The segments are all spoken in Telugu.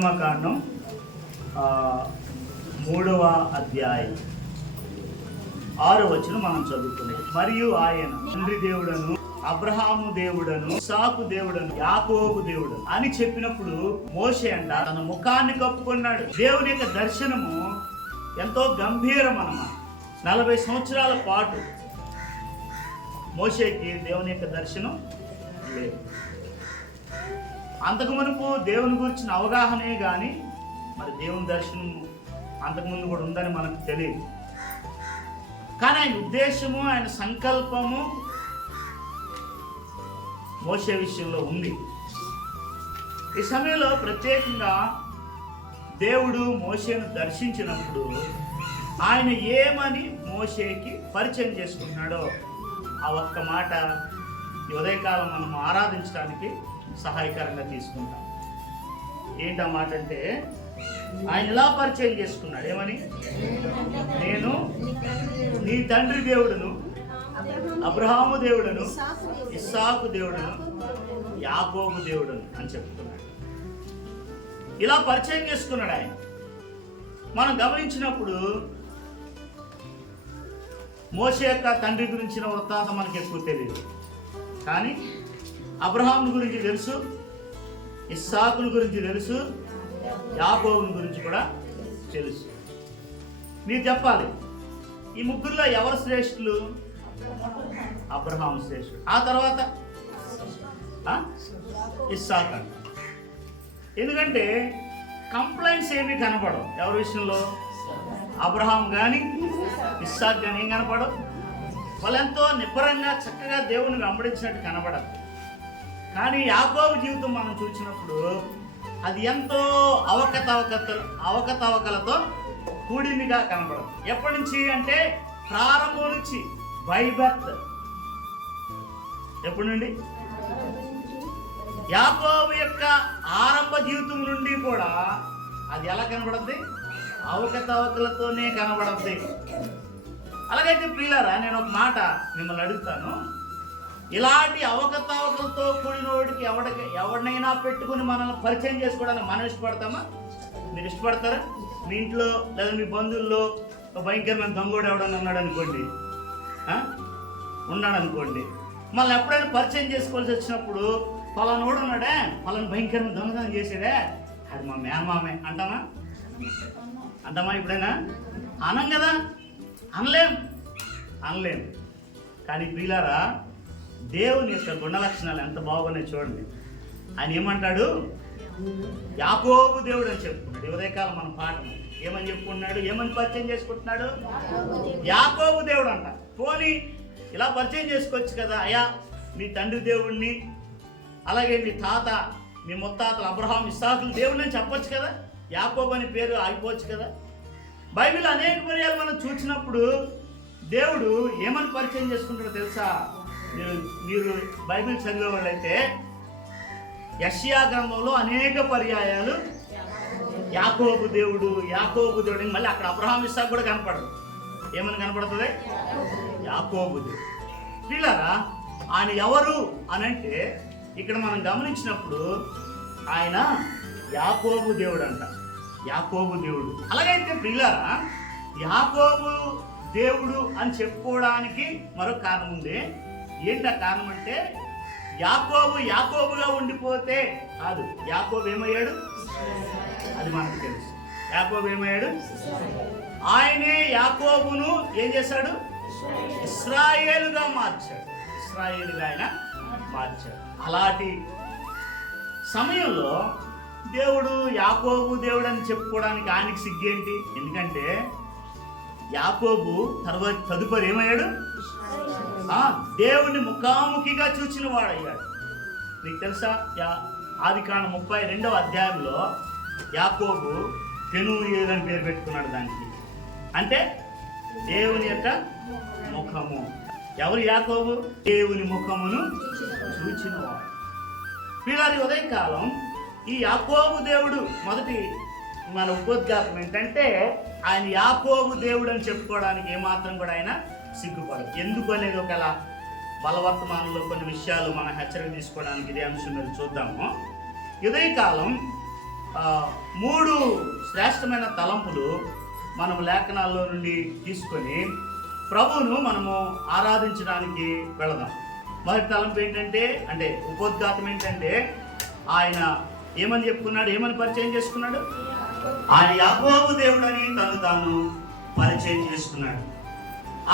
నిర్గమకాండం 3వ అధ్యాయం 6వ వచనం మనం చదువుకున్నాం. మరియు ఆయన తండ్రి దేవుడను, అబ్రహాము దేవుడను, ఇస్సాకు దేవుడను, యాకోబు దేవుడను అని చెప్పినప్పుడు మోషే అంట తన ముఖాన్ని కప్పుకున్నాడు. దేవుని యొక్క దర్శనము ఎంతో గంభీరం అన్నమాట. 40 సంవత్సరాల పాటు మోషేకి దేవుని యొక్క దర్శనం లేదు. అంతకు మునుపు దేవుని గురించిన అవగాహనే కానీ మరి దేవుని దర్శనం అంతకుముందు కూడా ఉందని మనకు తెలియదు. కానీ ఆయన ఉద్దేశము, ఆయన సంకల్పము మోషే విషయంలో ఉంది. ఈ సమయంలో ప్రత్యేకంగా దేవుడు మోషేను దర్శించినప్పుడు ఆయన ఏమని మోషేకి పరిచయం చేసుకుంటున్నాడో ఆ ఒక్క మాట ఈ ఉదయకాలం మనం ఆరాధించడానికి సహాయకరంగా తీసుకుంటాం. ఏంటి ఆ మాట అంటే, ఆయన ఇలా పరిచయం చేసుకున్నాడు. ఏమని? నేను నీ తండ్రి దేవుడును, అబ్రహాము దేవుడును, ఇస్సాకు దేవుడును, యాకోబు దేవుడును అని చెప్తున్నాడు. ఇలా పరిచయం చేసుకున్నాడు ఆయన. మనం గమనించినప్పుడు మోషే యొక్క తండ్రి గురించిన వృత్తాంతం మనకు ఎక్కువ తెలియదు. కానీ అబ్రహాము గురించి తెలుసు, ఇస్సాకుల గురించి తెలుసు, యాకోబుని గురించి కూడా తెలుసు. మీరు చెప్పాలి, ఈ ముగ్గురులో ఎవరు శ్రేష్ఠులు? అబ్రహాము శ్రేష్ఠుడు. ఆ తర్వాత ఇస్సాకు అంట. ఎందుకంటే కంప్లైంట్స్ ఏమీ కనపడవు ఎవరి విషయంలో. అబ్రహాం కానీ ఇస్సాకు కానీ ఏం కనపడవు. వాళ్ళు ఎంతో నిబ్బరంగా చక్కగా దేవుని వెంబడించినట్టు కనపడదు. కానీ యాకోబు జీవితం మనం చూసినప్పుడు అది ఎంతో అవకతవకలతో కూడిందిగా కనపడదు. ఎప్పటి నుంచి అంటే ప్రారంభం నుంచి, బై బర్త్. ఎప్పటి నుండి? యాకోబు యొక్క ఆరంభ జీవితం నుండి కూడా అది ఎలా కనబడుద్ది? అవకతవకలతోనే కనబడుద్ది. అలాగైతే ప్రియులారా, నేను ఒక మాట మిమ్మల్ని అడుగుతాను. ఇలాంటి అవకతవకలతో కూడినోడికి ఎవరినైనా పెట్టుకుని మనల్ని పరిచయం చేసుకోవడానికి మనం ఇష్టపడతామా? మీరు ఇష్టపడతారా? మీ ఇంట్లో లేదా మీ బంధువుల్లో భయంకరమైన దొంగోడు ఎవడన్నా ఉన్నాడు అనుకోండి, మళ్ళీ ఎప్పుడైనా పరిచయం చేసుకోవాల్సి వచ్చినప్పుడు పలానోడు ఉన్నాడే, పలానా భయంకరమైన దొంగతనం చేసాడే, అది మా మేనమామే అంటామా? ఎప్పుడైనా అనం కదా? అనలేం. కానీ ప్రియులారా, దేవుని యొక్క గుణ లక్షణాలు ఎంత బాగున్నాయి చూడండి. ఆయన ఏమంటాడు? యాకోబు దేవుడు అని చెప్పుకున్నాడు. ఉదయకాలం మన పాఠం ఏమని చెప్పుకుంటున్నాడు? ఏమని పరిచయం చేసుకుంటున్నాడు? యాకోబు దేవుడు అంట. పోనీ ఇలా పరిచయం చేసుకోవచ్చు కదా, అయ్యా మీ తండ్రి దేవుడిని, అలాగే మీ తాత, మీ ముత్తాతలు అబ్రహాం, ఇస్సాకులు దేవుడిని అని చెప్పొచ్చు కదా. యాకోబు అని పేరు ఆగిపోవచ్చు కదా. బైబిల్ అనేక పర్యాలు మనం చూసినప్పుడు దేవుడు ఏమని పరిచయం చేసుకుంటాడో తెలుసా? మీరు బైబిల్ చదివే వాళ్ళైతే యెషయా గ్రంథంలో అనేక పర్యాయాలు యాకోబు దేవుడు మళ్ళీ అక్కడ అబ్రహాం, ఇస్సాకు కూడా కనపడదు. ఏమని కనపడుతుంది? యాకోబు దేవుడు. ప్రియులారా, ఆయన ఎవరు అని అంటే ఇక్కడ మనం గమనించినప్పుడు ఆయన యాకోబు దేవుడు అంట. యాకోబు దేవుడు. అలాగైతే ప్రియులారా, యాకోబు దేవుడు అని చెప్పుకోవడానికి మరొక కారణం ఉంది. ఏంటి ఆ కారణం అంటే, యాకోబుగా ఉండిపోతే కాదు. యాకోబు ఏమయ్యాడు? అది మనకు తెలుసు. యాకోబు ఏమయ్యాడు? ఆయనే యాకోబును ఏం చేశాడు? ఇశ్రాయేలుగా మార్చాడు. ఆయన మార్చాడు. అలాంటి సమయంలో దేవుడు యాకోబు దేవుడు అని చెప్పుకోవడానికి ఆయనకి సిగ్గేంటి? ఎందుకంటే యాకోబు తదుపరి ఏమయ్యాడు? దేవుని ముఖాముఖిగా చూచిన వాడయ్యాడు. మీకు తెలుసా, ఆదికాండం 32వ అధ్యాయంలో యాకోబు పెనూయేలు అని పేరు పెట్టుకున్నాడు దానికి. అంటే దేవుని యొక్క ముఖము. ఎవరు యాకోబు? దేవుని ముఖమును చూచినవాడు. పిల్లలు ఉదయకాలం ఈ యాకోబు దేవుడు మొదటి మన ఉపోద్ఘాతం ఏంటంటే, ఆయన యాకోబు దేవుడు అని చెప్పుకోవడానికి ఏమాత్రం కూడా ఆయన సిగ్గుపడదు. ఎందుకు అనేది ఒకలా బలవర్తమానంలో కొన్ని విషయాలు మనం హెచ్చరిక తీసుకోవడానికి ఇదే అంశం మీద చూద్దాము. ఉదయకాలం మూడు శ్రేష్టమైన తలంపులు మనం లేఖనాల్లో నుండి తీసుకొని ప్రభువును మనము ఆరాధించడానికి వెళదాం. మొదటి తలంపు ఏంటంటే, అంటే ఉపోద్ఘాతం ఏంటంటే, ఆయన ఏమని చెప్పుకున్నాడు, ఏమని పరిచయం చేసుకున్నాడు? ఆయన యాకోబు దేవుడని తను తాను పరిచయం చేసుకున్నాడు.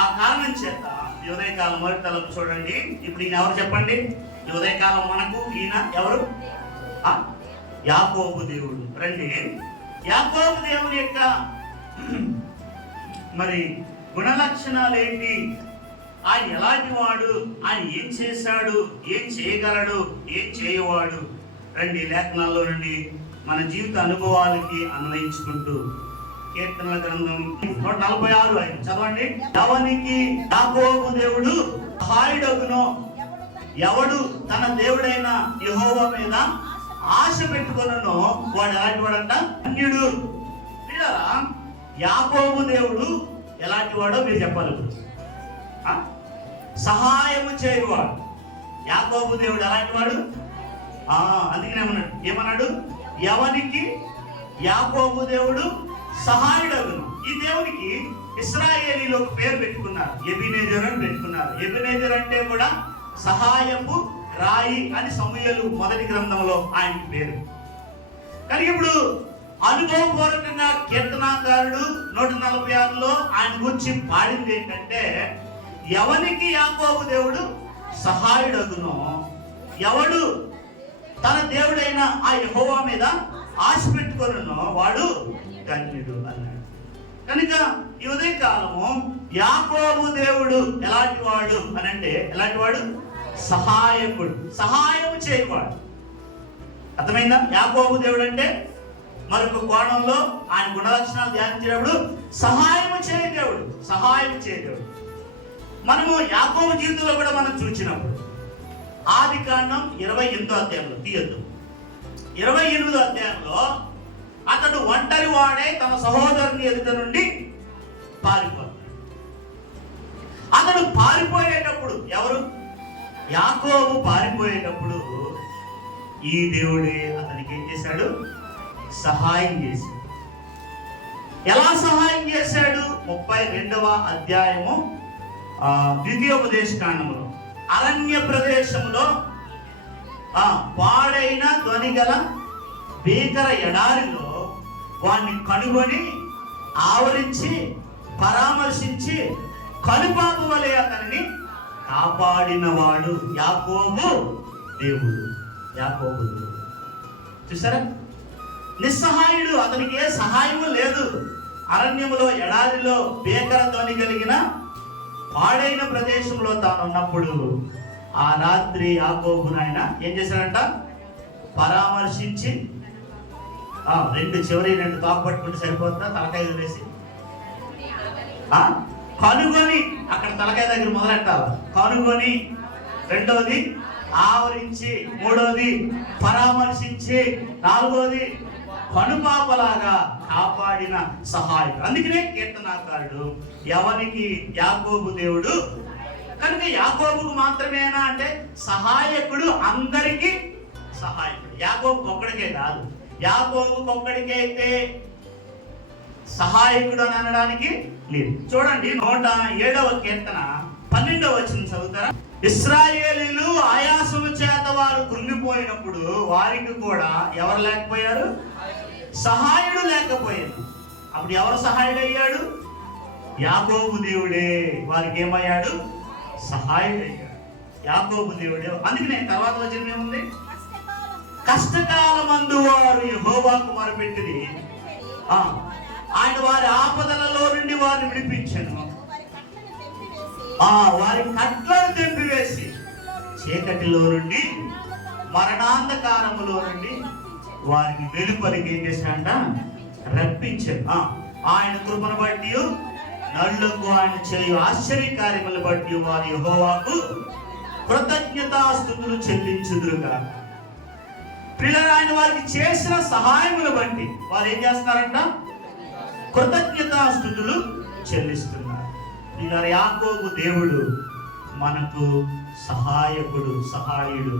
ఆ కారణం చేత ఈ ఉదయకాలం మొదటి తలంపు చూడండి. ఇప్పుడు ఈయన ఎవరు చెప్పండి? ఈ ఉదయకాలం మనకు ఈయన ఎవరు? యాకోబు దేవుడు. రండి, యాకోబు దేవుని యొక్క మరి గుణలక్షణాలు ఏంటి, ఆయన ఎలాంటి వాడు, ఆయన ఏం చేశాడు, ఏం చేయగలడు, ఏం చేయవాడు, రండి లేఖనాల్లో నుండి మన జీవిత అనుభవాలకి అన్వయించుకుంటూ కీర్తనల గ్రంథం 146 చదవండి. ఎవనికి యాకోబు దేవుడు సహాయుడగునో, ఎవడు తన దేవుడైన యెహోవా మీద ఆశ పెట్టుకొనునో వాడు ఎలాంటి వాడంట? ధన్యుడు. యాకోబు దేవుడు ఎలాంటి వాడో మీరు చెప్పాలి. సహాయము చేయువాడు. యాకోబు దేవుడు ఎలాంటి వాడు? అందుకనే ఏమన్నాడు? ఎవనికి యాకోబు దేవుడు సహాయుడగును. ఈ దేవునికి ఇశ్రాయేలీలో ఒక పేరు పెట్టుకున్నారు, ఎబినేజర్ అని పెట్టుకున్నారు. ఎబినేజర్ అంటే కూడా సహాయపు రాయి అని సమూయేలు మొదటి గ్రంథంలో ఆయనకి పేరు. కానీ ఇప్పుడు అనుభవపూర్వకంగా కీర్తనాకారుడు 146లో ఆయన గురించి పాడింది ఏంటంటే, ఎవనికి యాకోబు దేవుడు సహాయుడగునో, ఎవడు తన దేవుడైన ఆ యెహోవా మీద ఆశ పెట్టుకొనునో వాడు ధన్యుడు అన్నాడు. కనుక ఈ ఉదయకాలము యాకోబు దేవుడు ఎలాంటి వాడు అని అంటే, ఎలాంటి వాడు? సహాయకుడు, సహాయము చేయవాడు. అర్థమైందా? యాకోబు దేవుడు అంటే మరొక కోణంలో ఆయన గుణలక్షణాలు ధ్యానించినప్పుడు సహాయము చేయ దేవుడు, సహాయం చేయ దేవుడు. మనము యాకోబు జీవితంలో కూడా మనం చూసినప్పుడు ఆదికాండం 28వ అధ్యాయంలో తీయద్దు, 28వ అధ్యాయంలో అతడు ఒంటరి వాడే తన సహోదరుని ఎదుట నుండి పారిపోతాడు. అతడు పారిపోయేటప్పుడు, ఎవరు? యాకోబు పారిపోయేటప్పుడు ఈ దేవుడే అతనికి ఏం చేశాడు? సహాయం చేశాడు. ఎలా సహాయం చేశాడు? 32వ అధ్యాయము ద్వితీయోపదేశ కాండములో అరణ్య ప్రదేశంలో పాడైన ధ్వనిగల భీకర ఎడారిలో వాణ్ణి కనుగొని ఆవరించి పరామర్శించి కనుపాపు వలె అతనిని కాపాడినవాడు యాకోబు దేవుడు. యాకోబు దేవుడు చూసారా? నిస్సహాయుడు, అతనికి ఏ సహాయము లేదు. అరణ్యములో ఎడారిలో భీకర ధ్వని కలిగిన పాడైన ప్రదేశంలో తాను ఉన్నప్పుడు ఆ రాత్రి యాకోబును ఆయన ఏం చేశాడంట? పరామర్శించి చివరి రెండు తాకు పట్టుకుంటే సరిపోతుందా? తలకాయ వేసి కనుగొని, అక్కడ తలకాయ దగ్గర మొదలెట్టాలి. కనుగొని, రెండవది ఆవరించి, మూడవది పరామర్శించి, నాలుగవది కనుపాపలాగా కాపాడిన సహాయం. అందుకనే కీర్తనాకారుడు ఎవనికి యాకోబు దేవుడు. కనుక యాకోబుకు మాత్రమేనా అంటే సహాయకుడు, అందరికీ సహాయకుడు. యాకోబు ఒక్కడికే కాదు. యాకోబు ఒక్కడికే అయితే సహాయకుడు అని అనడానికి లేదు. చూడండి 107వ కీర్తన 12వ వచనం చదువుతారా? ఇశ్రాయేలీలు ఆయాసము చేత వారు కృంగిపోయినప్పుడు వారికి కూడా ఎవరు లేకపోయారు? సహాయుడు లేకపోయాడు. అప్పుడు ఎవరు సహాయుడు అయ్యాడు? యాకోబు దేవుడే వారికి ఏమయ్యాడు? సహాయుడు అయ్యాడు. యాకోబు దేవుడే. అందుకనే తర్వాత వచనం ఏముంది? కష్టకాలమందు వారు యెహోవాకు మొరపెట్టిరి, ఆయన వారి ఆపదలలో నుండి వారిని విడిపించెను. వారి కట్లను తెంపివేసి చీకటిలో నుండి, మరణాంధకారములో నుండి వారికి వెలుపలికి ఏం చేశాడంట? రప్పించాడు. ఆయన కృపను బట్టి నరులకు ఆయన చేయు ఆశ్చర్య కార్యములను బట్టి వారి యెహోవాకు కృతజ్ఞతాస్తుతులు చెల్లించుదురుగా. పిల్లలు ఆయన వారికి చేసిన సహాయమును బట్టి వారు ఏం చేస్తున్నారంట? కృతజ్ఞతాస్తుతులు చెల్లిస్తున్నారు. ఇలా యాకోబు దేవుడు మనకు సహాయకుడు, సహాయుడు.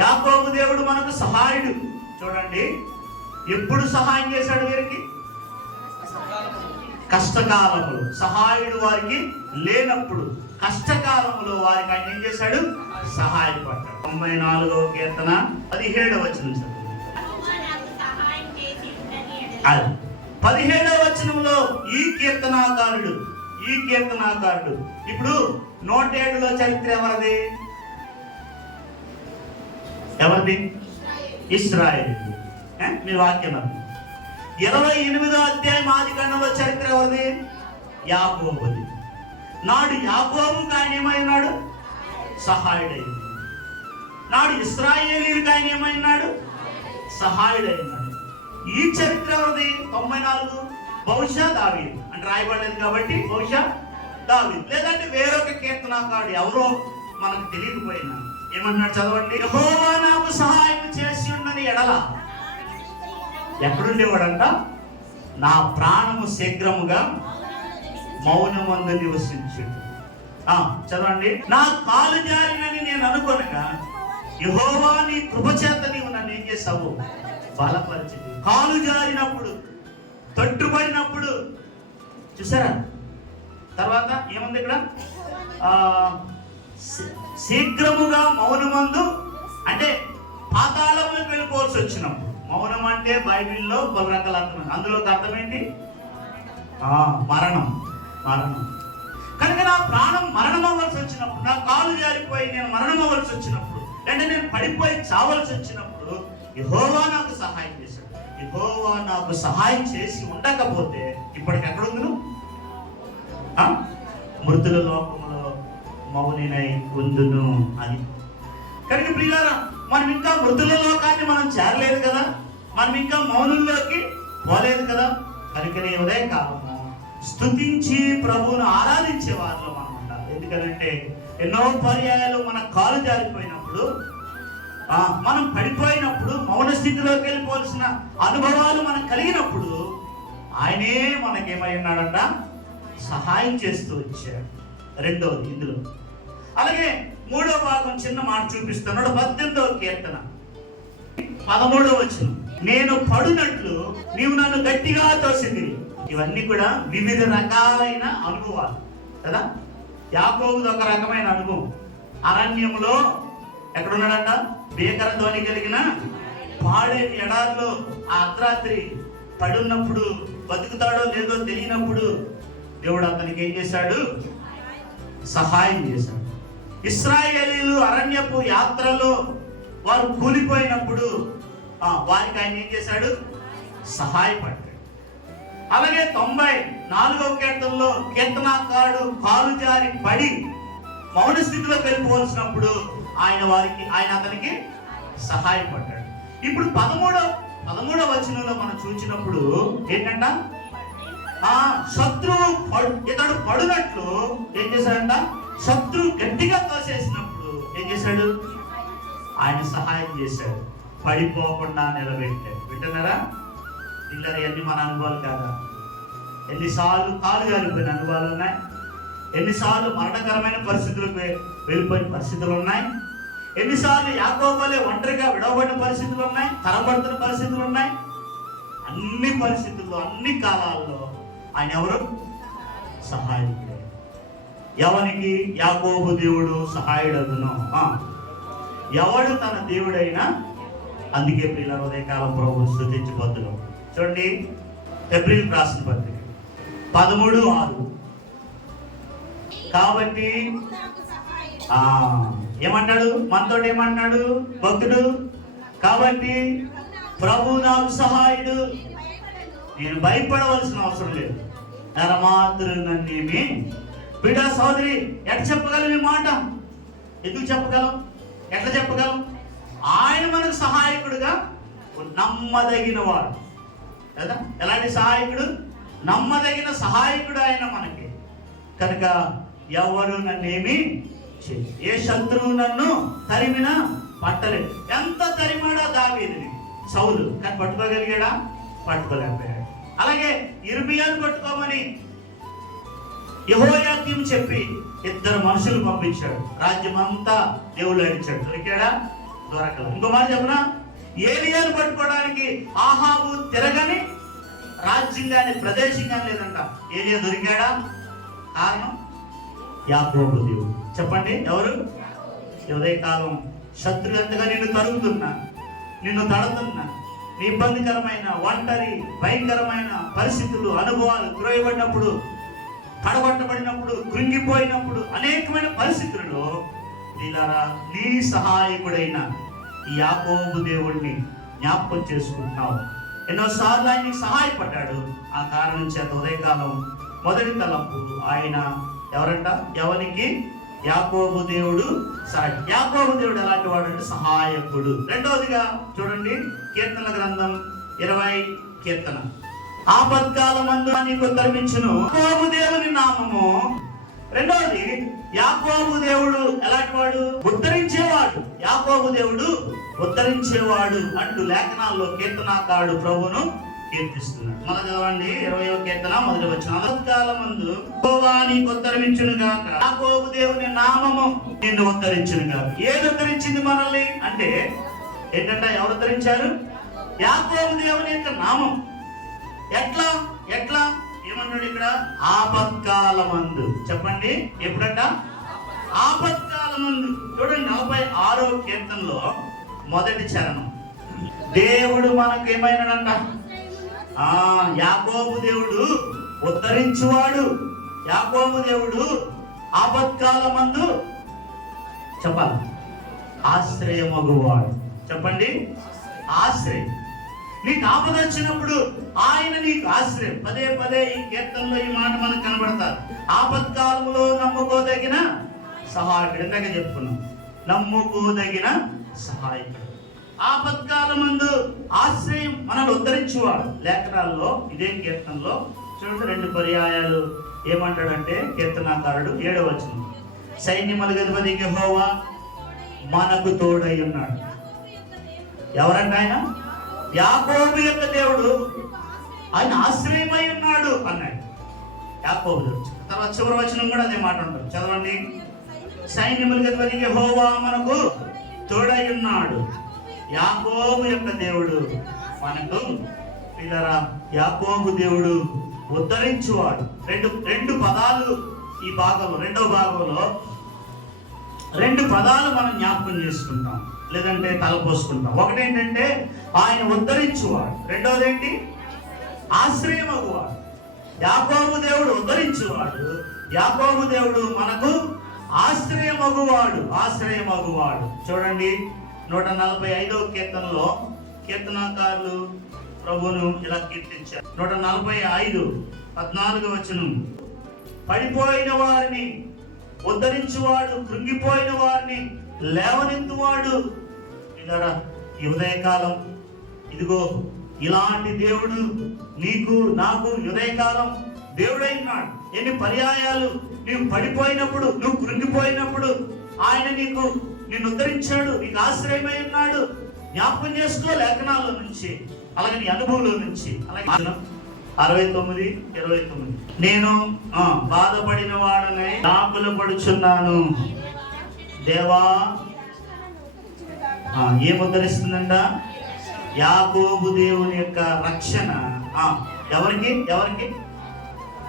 యాకోబు దేవుడు మనకు సహాయుడు. చూడండి ఎప్పుడు సహాయం చేశాడు వీరికి? కష్టకాలములో. సహాయుడు వారికి లేనప్పుడు కష్టకాలంలో వారికి ఆయన ఏం చేశాడు? సహాయపడ్డాడు. 94వ కీర్తన 17వ వచనం చదువు. అది 17వ వచనంలో ఈ కీర్తనాకారుడు ఇప్పుడు 107లో చరిత్ర ఎవరిది? ఇశ్రాయేలు. మీ వాక్యం 28వ అధ్యాయం ఆదికాండంలో చరిత్ర ఎవరిది? యాకోబుది. నాడు యాకోబుకు ఆయన ఏమైనాడు? సహాయుడైనాడు. నాడు ఇశ్రాయేలీయులకు ఆయన ఏమైనాడు? సహాయుడైనాడు. ఈ చరిత్ర ఎవరిది? 94 బహుశా దావీదు అంటే రాయబడలేదు కాబట్టి బహుశా దావీదు, లేదంటే వేరొక కీర్తనాకారుడు ఎవరో మనకు తెలియకపోయినా ఏమన్నాడు చదవండి. యెహోవా నాకు సహాయం చేసి ఉండని ఎడల ఎక్కడుండేవాడంట? నా ప్రాణము శీఘ్రముగా మౌనమందు నివసించుడు. చదవండి. నా కాలు జారినని నేను అనుకొనగా యెహోవా నీ కృపచేత నీవు నన్ను ఏం చేసావు? బలపరిచింది. కాలు జారినప్పుడు, తట్టుబడినప్పుడు చూసారా? తర్వాత ఏముంది ఇక్కడ? శీఘ్రముగా మౌనమందు అంటే పాతాళములకు వెళ్ళిపోవాల్సి వచ్చినప్పుడు. మౌనం అంటే బైబిల్లో పలు రకాల అర్థం. అందులో అర్థం ఏంటి? మరణం. కనుక నా ప్రాణం మరణం అవ్వాల్సి వచ్చినప్పుడు, నా కాలు జారిపోయి నేను మరణం అవ్వాల్సి వచ్చినప్పుడు, అంటే నేను పడిపోయి చావాల్సి వచ్చినప్పుడు యెహోవా నాకు సహాయం చేశాడు. యెహోవా నాకు సహాయం చేసి ఉండకపోతే ఇప్పటికి ఎక్కడుంది? మృతుల లోకంలో మౌనినై ఉందును అని. కనుక ప్రియులారా, మనం ఇంకా మృతుల లోకాన్ని మనం చేరలేదు కదా, మనం ఇంకా మౌనుల్లోకి పోలేదు కదా. కనుకనే ఉదయ కాలము స్తుతించి ప్రభువును ఆరాధించే వారిలో మనం ఉండాలి. ఎందుకంటే ఎన్నో పర్యాయాలు మన కాలు జారిపోయినప్పుడు, మనం పడిపోయినప్పుడు, మౌన స్థితిలోకి వెళ్ళిపోవాల్సిన అనుభవాలు మనకు కలిగినప్పుడు ఆయనే మనకేమై ఉన్నాడంట? సహాయం చేస్తూ వచ్చాడు. రెండవది ఇందులో. అలాగే 3వ భాగం చిన్న మాట చూపిస్తున్నాడు. 18వ కీర్తన 13వ వచనం. నేను పడునట్లు నీవు నన్ను గట్టిగా తోసింది. ఇవన్నీ కూడా వివిధ రకాలైన అనుభవాలు కదా. యాకోబుది ఒక రకమైన అనుభవం. అరణ్యంలో ఎక్కడున్నాడంట? భీకర ధ్వని కలిగిన పాడేటి ఎడారిలో ఆ అర్ధరాత్రి పడున్నప్పుడు, బతుకుతాడో లేదో తెలియనప్పుడు దేవుడు అతనికి ఏం చేశాడు? సహాయం చేశాడు. ఇశ్రాయేలీయులు అరణ్యపు యాత్రలో వారు కూలిపోయినప్పుడు వారికి ఆయన ఏం చేశాడు? సహాయపడ్డాడు. అలాగే 94వ కీర్తనలో కీర్తనాకారుడు కాలు జారి పడి మౌన స్థితిలోకి వెళ్ళిపోవలసినప్పుడు ఆయన అతనికి సహాయపడ్డాడు. ఇప్పుడు 13వ వచనంలో మనం చూసినప్పుడు ఏంటంట? శత్రువు ఇతడు పడునట్లు ఏం చేశాడంట? శత్రువు గట్టిగా తోసేసినప్పుడు ఏం చేశాడు? ఆయన సహాయం చేశాడు. పడిపోకుండా నిలబెట్టాడు. వింటున్నారా పిల్లలు? ఎన్ని మన అనుభవాలు కాదా? ఎన్నిసార్లు కాలు జారిపోయిన అనుభవాలు ఉన్నాయి, ఎన్నిసార్లు మరణకరమైన పరిస్థితులకు వెళ్ళిపోయిన పరిస్థితులు ఉన్నాయి, ఎన్నిసార్లు యాకోబులే ఒంటరిగా విడవబడిన పరిస్థితులు ఉన్నాయి, తరబడుతున్న పరిస్థితులు ఉన్నాయి. అన్ని పరిస్థితుల్లో, అన్ని కాలాల్లో ఆయన ఎవరు? సహాయకుడే. ఎవరికి? యాకోబు దేవుడు సహాయుడగును. ఎవడు తన దేవుడైనా. అందుకే ప్రియుల ఉదయకాలం ప్రభు స్తుతించి బద్దులు. చూడండి, ఏప్రిల్ రాసిన పత్రిక 13:6. కాబట్టి ఏమంటాడు? మనతో ఏమంటాడు భక్తుడు? కాబట్టి ప్రభు నాకు సహాయుడు, నేను భయపడవలసిన అవసరం లేదు. నరమాత్రులు నన్నేమి. బిడ్డ సోదరి, ఎట్లా చెప్పగలం ఈ మాట? ఎందుకు చెప్పగలం? ఎట్లా చెప్పగలం? ఆయన మనకు సహాయకుడుగా నమ్మదగిన వాడు కదా. ఎలాంటి సహాయకుడు? నమ్మదగిన సహాయకుడు ఆయన మనకి. కనుక ఎవరు నన్నేమి చేయరు. ఏ శత్రువు నన్ను తరిమినా పట్టలేదు. ఎంత తరిమాడా దావీదుని సౌలు, కానీ పట్టుకోగలిగాడా? పట్టుకోలేకపోయాడు. అలాగే ఇర్మియాను పట్టుకోమని యెహోయాకీము చెప్పి 2 మనుషులు పంపించాడు. రాజ్యం అంతా దేవుళ్ళు అడిచాడు. దొరికాడా? దొరకలేదు. ఇంకో మాట చెప్పనా? ఏలియాను పట్టుకోవడానికి ఆహాబు తిరగని రాజ్యం కానీ ప్రదేశం కానీ లేదంట. ఏలియా దొరికాడా? కారణం యాకోబు దేవుడు. చెప్పండి ఎవరు? ఉదయకాలం శత్రు ఎంతగా నిన్ను తరుగుతున్నా, నిన్ను తడుతున్నా, నీ ఇబ్బందికరమైన ఒంటరి భయంకరమైన పరిస్థితులు అనుభవాలు త్రోయబడినప్పుడు, పడగొట్టబడినప్పుడు, కృంగిపోయినప్పుడు, అనేకమైన పరిస్థితుల్లో నీలారా నీ సహాయకుడైన ఈ యాకోబు దేవుడిని జ్ఞాపకం చేసుకుంటున్నావు. ఎన్నోసార్లు ఆయనకి సహాయపడ్డాడు. ఆ కారణం చేత ఉదయకాలం మొదటి తలంపు ఆయన ఎవరంట? ఎవరికి? యాకోబు దేవుడు. యాకోబు దేవుడు ఎలాంటి వాడు అంటే సహాయకుడు. రెండవదిగా చూడండి, కీర్తనల గ్రంథం 20 కీర్తన. ఆపత్కాలమందు నీకు ఉత్తరమిచ్చును యాకోబు దేవుని నామము. రెండవది, యాకోబు దేవుడు ఎలాంటి వాడు? ఉద్ధరించేవాడు. యాకోబు దేవుడు ఉద్ధరించేవాడు అంటూ లేఖనాల్లో కీర్తనాకారుడు ప్రభువును కీర్తిస్తున్నాడు. మొదటి చదవండి 20వ కీర్తన మొదటి వచనం. ఆపత్కాలమందు యెహోవా నీకు ఉత్తరమిచ్చును గాక, యాకోబు దేవుని నామము నిన్ను ఉద్ధరించును గాక. ఏది ఉద్ధరించింది మనల్ని అంటే ఏంటంటే ఎవరు ఉద్ధరించారు? యాకోబు దేవుని యొక్క నామం. ఎట్లా ఎట్లా ఏమన్నాడు ఇక్కడ? ఆపత్కాలమందు. చెప్పండి ఎప్పుడంట? ఆపత్కాలమందు. చూడండి 46వ కీర్తనలో మొదటి చరణం. దేవుడు మనకు ఏమైనాడంట? యాకోబు దేవుడు ఉద్ధరించువాడు. యాకోబు దేవుడు ఆపత్కాలమందు చెప్పాలి ఆశ్రయమగువాడు. చెప్పండి ఆశ్రయం. నీకు ఆపద వచ్చినప్పుడు ఆయన నీకు ఆశ్రయం. పదే పదే ఈ కీర్తనలో ఈ మాట మనకు కనబడతారు. ఆపత్కాలంలో నమ్ముకోదగిన సహాయకుడు. ఇందాక చెప్పుకున్నాం, నమ్ముకోదగిన సహాయకుడు. ఆపత్కాలమందు ఆశ్రయం మనల్ని ఉద్ధరించువాడు. లేఖనాల్లో ఇదే కీర్తనలో చూడండి 2 పర్యాయాలు ఏమంటాడంటే కీర్తనాకారుడు 7వ వచనం, సైన్యములకు అధిపతి యెహోవా మనకు తోడై ఉన్నాడు. ఎవరంట ఆయన? యాకోబు యొక్క దేవుడు. ఆయన ఆశ్రయమై ఉన్నాడు అన్నాడు యాకోబు దేవుడు. తర్వాత చివరి వచనం కూడా అదే మాట ఉంటుంది. చదవండి, సైన్యములకు అధిపతి యెహోవా మనకు తోడై ఉన్నాడు. యాకోబు యొక్క దేవుడు మనకు పిల్లరా, యాకోబు దేవుడు ఉద్ధరించువాడు. రెండు పదాలు ఈ భాగంలో, రెండవ భాగంలో 2 పదాలు మనం జ్ఞాపకం చేసుకుంటాం, లేదంటే తలపోసుకుంటాం. ఒకటేంటంటే ఆయన ఉద్ధరించువాడు, రెండవది ఏంటి? ఆశ్రయమగువాడు. యాకోబు దేవుడు ఉద్ధరించువాడు, యాకోబు దేవుడు మనకు ఆశ్రయమగువాడు. ఆశ్రయమగువాడు. చూడండి 145వ కీర్తనలో కీర్తనాకారులు ప్రభువును ఇలా కీర్తించారు. 145 14వ వచనం, పడిపోయిన వారిని ఉద్ధరించువాడు, కృంగిపోయిన వారిని లేవనెత్తువాడు. ఇలా ఈ ఉదయకాలం ఇదిగో ఇలాంటి దేవుడు నీకు నాకు ఉదయకాలం దేవుడైనాడు. ఎన్ని పర్యాయాలు నీవు పడిపోయినప్పుడు, నువ్వు కృంగిపోయినప్పుడు ఆయన నిన్ను ఉద్ధరించాడు, నీకు ఆశ్రయమై ఉన్నాడు. జ్ఞాపకం చేసుకో లేఖనాల నుంచి, అలాగే నీ అనుభవంలో నుంచి. అలాగే 69:29, నేను బాధపడిన వాడనే నాకులు పడుచున్నాను. దేవా ఏం ఉద్ధరిస్తుందంట? యాకోబు దేవుని యొక్క రక్షణ ఎవరికి? ఎవరికి?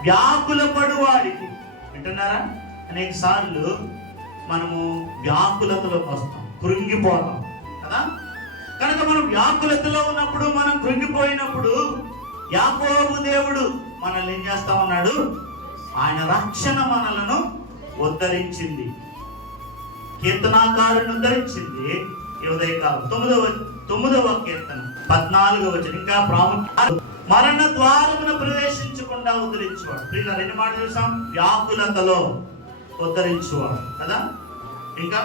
వ్యాకుల పడువాడికి. వింటున్నారా? అనేక సార్లు మనము వ్యాకులతలోకి వస్తాం, కృంగిపోతాం కదా. కనుక మనం వ్యాకులతలో ఉన్నప్పుడు, మనం కృంగిపోయినప్పుడు యాకోబు దేవుడు మనల్ని ఏం చేస్తా ఉన్నాడు? ఆయన రక్షణ మనలను ఉద్ధరించింది. కీర్తనాకారుని ఉద్ధరించింది ఈ ఉదయకాలం. 9వ కీర్తన 14వ వచనం ఇంకా ప్రాముఖ్యం. మరణ ద్వారమున ప్రవేశించకుండా ఉద్ధరించువాడు. ఇలా 2 మాటలు చూసాం. వ్యాకులతలో ఉద్ధరించువాడు కదా. ఇంకా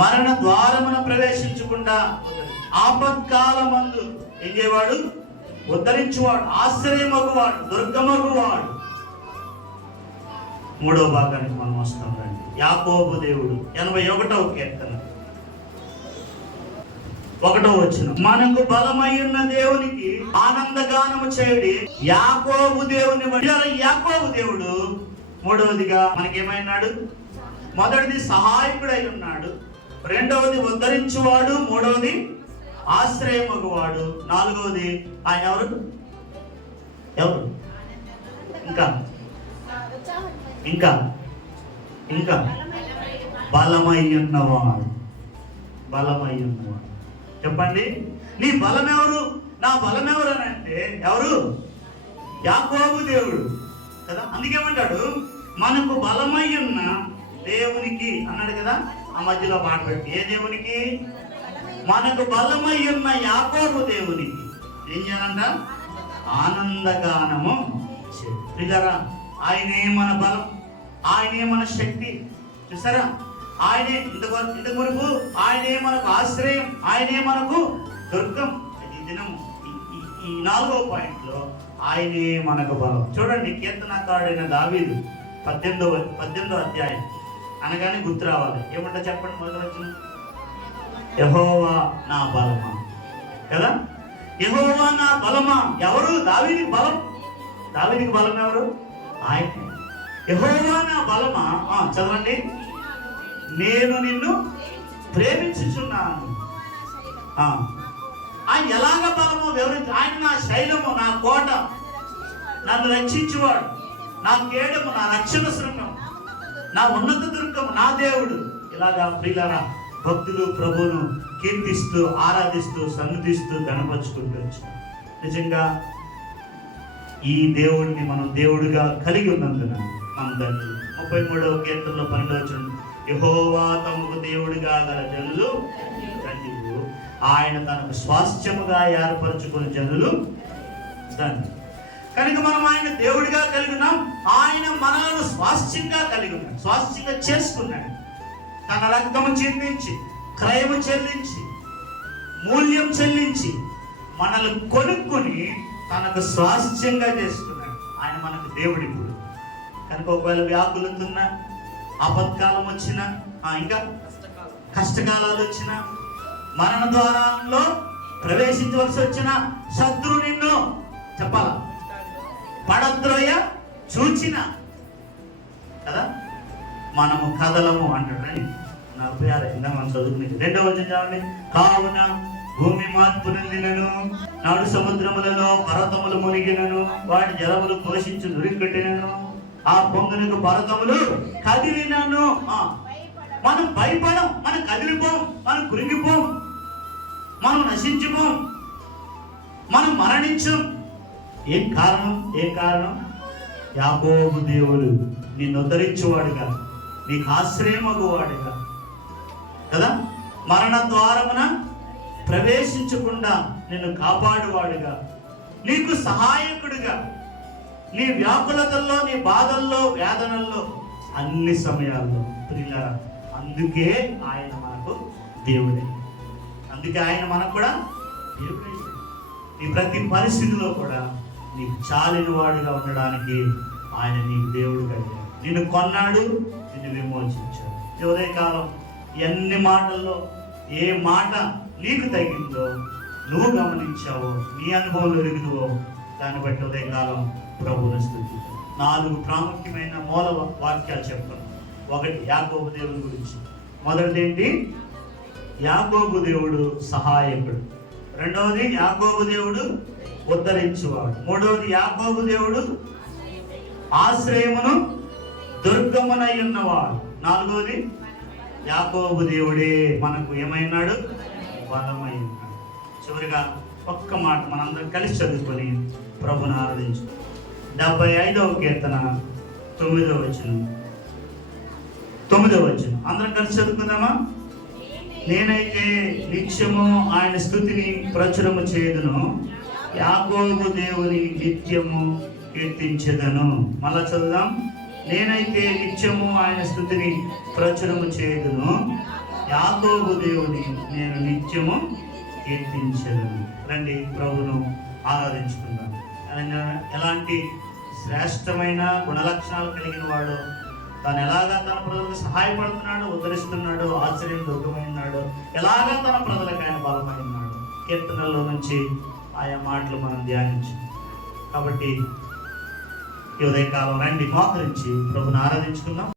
మరణ ద్వారమున ప్రవేశించకుండా ఆపత్కాలమందు ఏం చేయవాడు? ఉద్ధరించువాడు, ఆశ్రయమగువాడు, దుర్గమగువాడు. 3వ భాగానికి మనం వస్తాం రండి. యాకోబు దేవుడు 81వ కీర్తన 1వ వచనం, మనకు బలమై ఉన్న దేవునికి ఆనందగానము చేయుడి. యాకోబు దేవుని యాకోబు దేవుడు 3వదిగా మనకేమైనాడు? మొదటిది సహాయకుడై ఉన్నాడు, 2వది ఉద్ధరించువాడు, 3వది ఆశ్రయమగువాడు. నాలుగవది ఆయన ఎవరు? ఇంకా ఇంకా ఇంకా బలమై ఉన్నవాడు. బలమై ఉన్నవాడు. చెప్పండి, నీ బలం ఎవరు? నా బలం ఎవరు అని అంటే ఎవరు? యాకోబు దేవుడు కదా. అందుకేమంటాడు, మనకు బలమై ఉన్న దేవునికి అన్నాడు కదా. ఆ మధ్యలో మాట పెట్టి, ఏ దేవునికి? మనకు బలమై ఉన్న యాకోబు దేవునికి ఏం చేయాలంట? ఆనందగానము చేయాలి. ఆయనే మన బలం, ఆయనే మన శక్తి. చూసారా, ఆయనే ఇంత వరకు ఆయనే మనకు ఆశ్రయం, ఆయనే మనకు దుర్గం. ఈ దినం ఈ 4వ పాయింట్లో ఆయనే మనకు బలం. చూడండి, కీర్తనకారుడైన దావీదు 18వ అధ్యాయం అనగానే గుర్తు రావాలి. ఏమంటా చెప్పండి, మొదలు వచ్చిన యెహోవా నా బలమా కదా. యెహోవా నా బలమా. ఎవరు? దావీదుకి బలం. దావీదుకి బలం ఎవరు? ఆయన. యెహోవా నా బలమా. చదవండి, నేను నిన్ను ప్రేమించుచున్నాను. ఆయన ఎలాగ బలమో వివరించి, ఆయన నా శైలము, నా కోట, నన్ను రక్షించువాడు, నా కేడము, నా రక్షణ శృంగం, నా ఉన్నత దుర్గము, నా దేవుడు. ఇలాగా ప్రియులారా, భక్తులు ప్రభువును కీర్తిస్తూ, ఆరాధిస్తూ, సన్నిధిస్తూ, గణపరుచుకుంటూ వచ్చారు. నిజంగా ఈ దేవుడిని మనం దేవుడిగా కలిగి ఉన్నందున మనం ధన్యులు. 33వ కీర్తనలో 12వ వచనం, యెహోవా తమకు దేవుడిగా గల జనులు ధన్యులు, ఆయన తనకు స్వాస్థ్యముగా ఏర్పరచుకున్న జనులు ధన్యులు. కనుక మనం ఆయన దేవుడిగా కలిగి ఉన్నాం. ఆయన మనలను స్వాస్థ్యంగా కలిగి ఉన్నాడు, స్వాస్థ్యంగా చేసుకున్నాడు. తన రక్తము చెల్లించి, క్రయము చెల్లించి, మూల్యం చెల్లించి మనల్ని కొనుక్కొని తనకు స్వాస్థ్యంగా చేసుకున్నాడు. ఆయన మనకు దేవుడి ఇప్పుడు. కనుక ఒకవేళ వ్యాకులుతున్నా, ఆపత్కాలం వచ్చినా, ఇంకా కష్టకాలాలు వచ్చినా, మరణ ద్వారంలో ప్రవేశించవలసి వచ్చిన శత్రువు నిన్ను చెప్పాలా పడద్రోయ చూచిన కదా, మనము కదలము అంటాడు. 46 ఇందా మనం చదువుకునేది 2వ వచనం చదవండి. కావున భూమి మార్పు నొందినను, నాడు సముద్రములలో పర్వతములు మునిగినను, వాటి జలములు పోషించి దురికట్టినను, ఆ పొంగునకు పర్వతములు కదిలినను. మనం భయపడం, మనం కదిలిపోం, మనం కురింగిపోం, మనం నశించిపోం, మనం మరణించం. ఏం కారణం? యాకోబు దేవుడు నిన్ను ఉద్ధరించువాడుగా, నీకు ఆశ్రయమగువాడుగా కదా, మరణ ద్వారమున ప్రవేశించకుండా నిన్ను కాపాడువాడుగా, నీకు సహాయకుడిగా, నీ వ్యాకులతల్లో, నీ బాధల్లో, వేదనల్లో, అన్ని సమయాల్లో. ప్రియులారా, అందుకే ఆయన మనకు దేవుడే. అందుకే ఆయన మనకు కూడా దేవుడే. నీ ప్రతి పరిస్థితిలో కూడా నీకు చాలిన వాడుగా ఉండడానికి ఆయన నీకు దేవుడు కలిగాడు. నిన్ను కొన్నాడు, నిన్ను విమోచించాడు. ఉదయకాలం ఎన్ని మాటల్లో ఏ మాట నీకు తగిందో, నువ్వు గమనించావో, నీ అనుభవంలో ఎరుగుదువో, దాన్ని బట్టి ఉదయకాలం ప్రభువును స్తుతించు. 4 ప్రాముఖ్యమైన మూల వాక్యాలు చెప్తాను. 1, యాకోబు దేవుడి గురించి. మొదటిది ఏంటి? యాకోబు దేవుడు సహాయకుడు. 2వది, యాకోబు దేవుడు ఉద్ధరించువాడు. 3వది, యాకోబు దేవుడు ఆశ్రయమును దుర్గమునై ఉన్నవాడు. 4వది, యాకోబు దేవుడే మనకు ఏమైనాడు? బలమై ఉన్నాడు. చివరిగా ఒక్క మాట మనందరం కలిసి చదువుకొని ప్రభుని ఆరాధించు. 75వ కీర్తన 9వ వచనం. అందరం కలిసి చదువుకుందామా? నేనైతే నిత్యము ఆయన స్తుతిని ప్రచురము చేయుదును, యాకోబు దేవుని నిత్యము కీర్తించెదను. మళ్ళా చదువుదాం. నేనైతే నిత్యము ఆయన స్తుతిని ప్రచురము చేయుదును, యాకోబు దేవుని నేను నిత్యము కీర్తించెదను. రండి ప్రభును ఆరాధించుకుందాం. ఆయన ఎలాంటి శ్రేష్టమైన గుణలక్షణాలు కలిగిన వాడు, తాను ఎలాగా తన ప్రజలకు సహాయపడుతున్నాడు, ఉద్ధరిస్తున్నాడు, ఆశ్చర్యం దుర్గమైనాడు, ఎలాగా తన ప్రజలకు ఆయన బలమైనాడు. కీర్తనలో నుంచి ఆయా మాటలు మనం ధ్యానించాం. కాబట్టి ఈ ఉదయకాలం రండి మోకరించి ప్రభుని ఆరాధించుకుందాం.